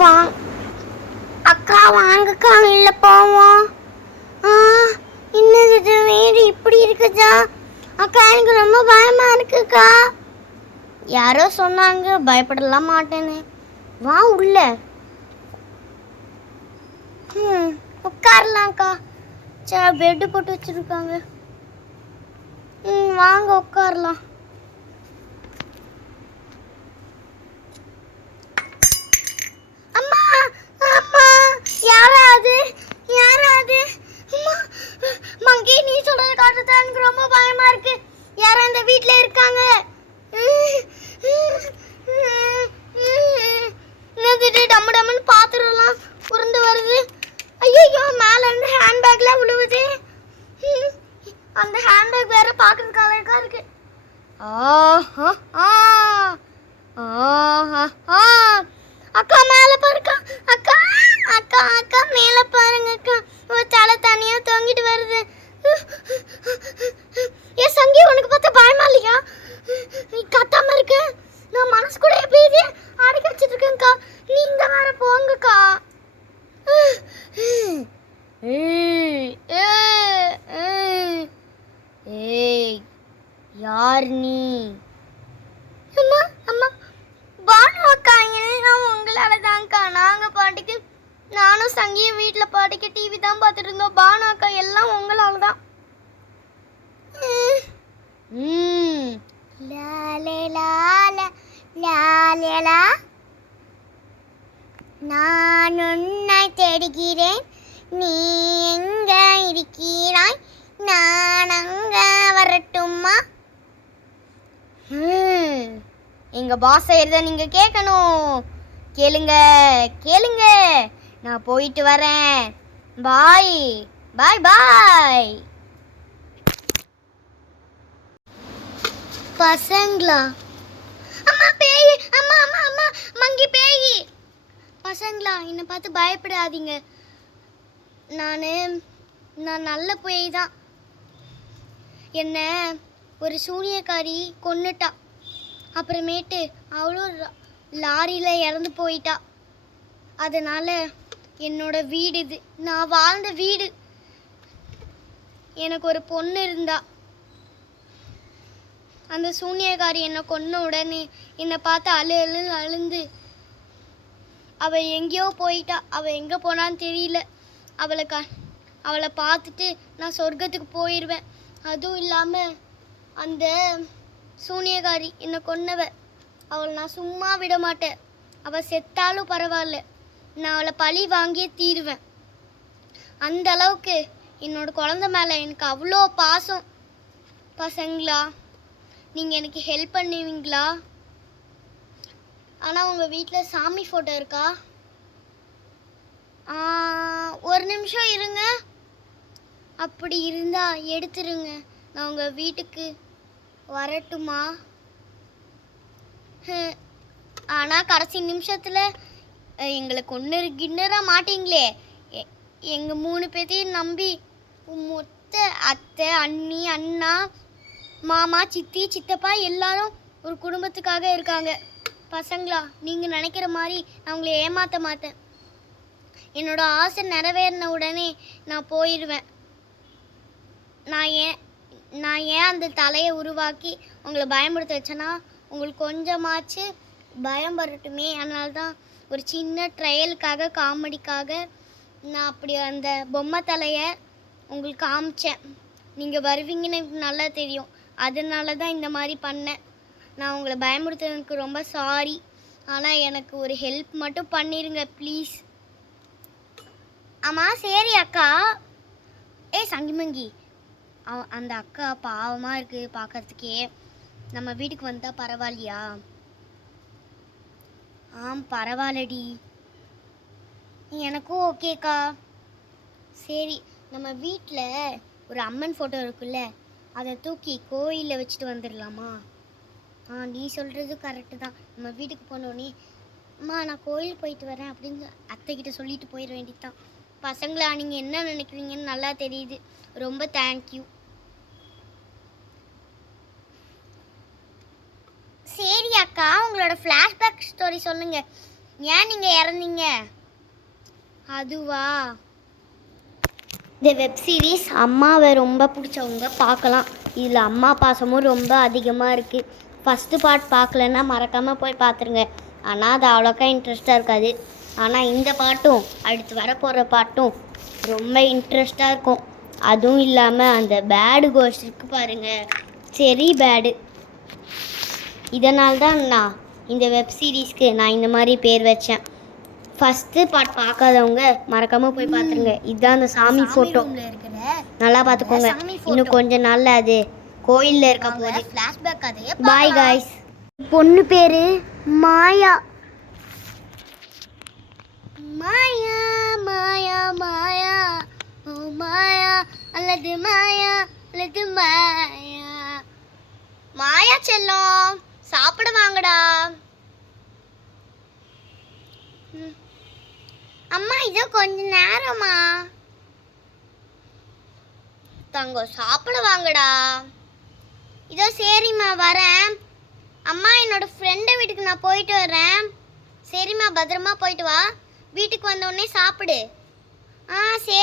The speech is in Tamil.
வா அக்கா வாங்கக்கா இல்லை போவோம். என்னது இது வீடு இப்படி இருக்குதா அக்கா? எனக்கு ரொம்ப பயமா இருக்குக்கா. யாரோ சொன்னாங்க பயப்படலாம் மாட்டேன்னு. வா உள்ள உட்காரலாம்க்கா. சரி பெட்டு போட்டு வச்சிருக்காங்க. வாங்க உட்காரலாம். அம்மா அம்மா யாராவது யாராவது மங்கி நீ சொல்றது காட்டுதான். எனக்கு ரொம்ப பயமா இருக்கு. யாரும் இந்த வீட்ல இருக்காங்க. என்னது டம்மு டம்முன்னு பாத்துறலாம் உருண்டு வருது. ஐயோ மேல இருந்து ஹேண்ட்பேக்ல விழுவுது. அந்த ஹேண்ட்பேக் வேற பாக்குறதுக்கு அழகா இருக்கு. அக்கா மேல பாருக்கா. அக்கா அக்கா அக்கா மேல பாருங்க அக்கா. ஒரு தலை தனியா தொங்கிட்டு வருது. ஏ சங்கி உனக்கு பார்த்தா பயமா இல்லையா? நீ கத்தாம இருக்கு. நான் மனசு கூட பேசி அடக்கி வச்சிட்டு இருக்கேன்க்கா. நீங்க வேற போங்கக்கா. ஏய் யார் நீ? அம்மா அம்மா பானு அக்கா, எல்லாம் உங்களால தான்க்கா. நாங்கள் பாட்டுக்கு நானும் சங்கியும் வீட்டில் பாட்டுக்கு டிவி தான் பார்த்துட்டு இருந்தோம். பானு அக்கா எல்லாம் உங்களால தான். நான் உன்னை தேடுகிறேன், நீ எங்க இருக்கிறாய், நான் அங்க வரட்டுமா? எங்க பாஸ் செய்யறத நீங்க கேட்கணும். கேளுங்க கேளுங்க. நான் போயிட்டு வரேன். பாய் பாய் பாய். பசங்களா? அம்மா பேய். அம்மா அம்மா அம்மா மங்கி பேய். பசங்களா என்னை பார்த்து பயப்படாதீங்க. நான் நல்ல பேய் தான். என்ன ஒரு சூனியக்காரி கொன்னுட்டா. அப்புறமேட்டு அவளும் லாரியில் இறந்து போயிட்டா. அதனால் என்னோட வீடு இது, நான் வாழ்ந்த வீடு. எனக்கு ஒரு பொண்ணு இருந்தா. அந்த சூனியக்காரி என்னை கொன்ன உடனே என்னை பார்த்து அழுந்து அவள் எங்கேயோ போயிட்டா. அவள் எங்கே போனான்னு தெரியல. அவளை பார்த்துட்டு நான் சொர்க்கத்துக்கு போயிடுவேன். அதுவும் இல்லாமல் அந்த சூனியக்காரி என்னை கொன்னவ, அவளை நான் சும்மா விட மாட்டேன். அவள் செத்தாலும் பரவாயில்ல, நான் அவளை பழி வாங்கியே தீருவேன். அந்த அளவுக்கு என்னோட குழந்தை மேலே எனக்கு அவ்வளோ பாசம். பசங்களா நீங்கள் எனக்கு ஹெல்ப் பண்ணுவீங்களா? ஆனால் உங்கள் வீட்டில் சாமி ஃபோட்டோ இருக்கா? ஒரு நிமிஷம் இருங்க. அப்படி இருந்தால் எடுத்துருங்க. நான் உங்கள் வீட்டுக்கு வரட்டுமா? ஆனால் கடைசி நிமிஷத்தில் எங்களுக்கு ஒன்று கிண்ணற மாட்டீங்களே. எங்கள் 3 பேர்த்தையும் நம்பி மொத்த அத்தை, அண்ணி, அண்ணா, மாமா, சித்தி, சித்தப்பா எல்லாரும் ஒரு குடும்பத்துக்காக இருக்காங்க. பசங்களா நீங்கள் நினைக்கிற மாதிரி நான் உங்களை ஏமாற்ற மாட்டேன். என்னோட ஆசை நிறைவேறின உடனே நான் போயிடுவேன். நான் ஏன் அந்த தலையை உருவாக்கி உங்களை பயமுறுத்த வச்சேன்னா உங்களுக்கு கொஞ்சமாச்சு பயம் வரட்டுமே. அதனால தான் ஒரு சின்ன ட்ரையலுக்காக, காமெடிக்காக நான் அப்படி அந்த பொம்மை தலையை உங்களுக்கு காமிச்சேன். நீங்கள் வருவீங்கன்னு எனக்கு நல்லா தெரியும். அதனால தான் இந்த மாதிரி பண்ணேன். நான் உங்களை பயமுறுத்துறதுக்கு ரொம்ப சாரி. ஆனால் எனக்கு ஒரு ஹெல்ப் மட்டும் பண்ணிடுங்க ப்ளீஸ். ஆமாம் சரி அக்கா. சங்கிமங்கி, அந்த அக்கா பாவமாக இருக்குது பார்க்கறதுக்கே. நம்ம வீட்டுக்கு வந்தால் பரவாயில்லையா? பரவாயில்லடி, எனக்கும் ஓகேக்கா. சரி, நம்ம வீட்டில் ஒரு அம்மன் ஃபோட்டோ இருக்குல்ல, அதை தூக்கி கோயிலில் வச்சுட்டு வந்துடலாமா? நீ சொல்கிறது கரெக்டு தான். நம்ம வீட்டுக்கு போனோடனே அம்மா நான் கோயில் போயிட்டு வரேன் அப்படின்னு அத்தைக்கிட்ட சொல்லிட்டு போயிட வேண்டியது தான். பசங்களா நீங்கள் என்ன நினைக்கிறீங்கன்னு நல்லா தெரியுது. ரொம்ப தேங்க்யூ. சரி அக்கா, உங்களோட ஃப்ளாஷ்பேக் ஸ்டோரி சொல்லுங்கள். ஏன் நீங்கள் இறந்தீங்க? அதுவா, இந்த வெப் சீரிஸ் அம்மாவை ரொம்ப பிடிச்சவங்க பார்க்கலாம். இதில் அம்மா பாசமும் ரொம்ப அதிகமாக இருக்குது. ஃபஸ்ட்டு பார்ட் பார்க்கலன்னா மறக்காமல் போய் பார்த்துருங்க. ஆனால் அது அவ்வளோக்கா இன்ட்ரெஸ்டாக இருக்காது. ஆனால் இந்த பாட்டும் அடுத்து வரப்போகிற பாட்டும் ரொம்ப இன்ட்ரெஸ்டாக இருக்கும். அதுவும் இல்லாமல் அந்த பேடு கோஸ்ட் இருக்குது பாருங்கள், சரி பேடு. இதனால்தான் நான் இந்த வெப் சீரிஸ்க்கு நான் இந்த மாதிரி பேர் வச்சேன். ஃபஸ்ட்டு பார்ட் பார்க்காதவங்க மறக்காமல் போய் பார்த்துருங்க. இதுதான் அந்த சாமி ஃபோட்டோ, நல்லா பார்த்துக்கோங்க. இன்னும் கொஞ்ச நாளில் அது கோயிலில் இருக்க போது. ஃப்ளாஷ்பேக் கதையை பாய் காய்ஸ். பொண்ணு பேர் மாயா. மாயா மாயா மாயா ஓ மாயா அல்லது மாயா அல்லது மாயா. மாயா செல்லம் சாப்பிட வாங்கடா. அம்மா இதோ கொஞ்ச நேரமா. தங்கம் சாப்பிட வாங்கடா. இதோ சரிம்மா வரேன். அம்மா என்னோட ஃப்ரெண்டை வீட்டுக்கு நான் போயிட்டு வரேன். சரிம்மா பத்திரமா போயிட்டு வா. வீட்டுக்கு வந்த உடனே சாப்பிடு. சரி.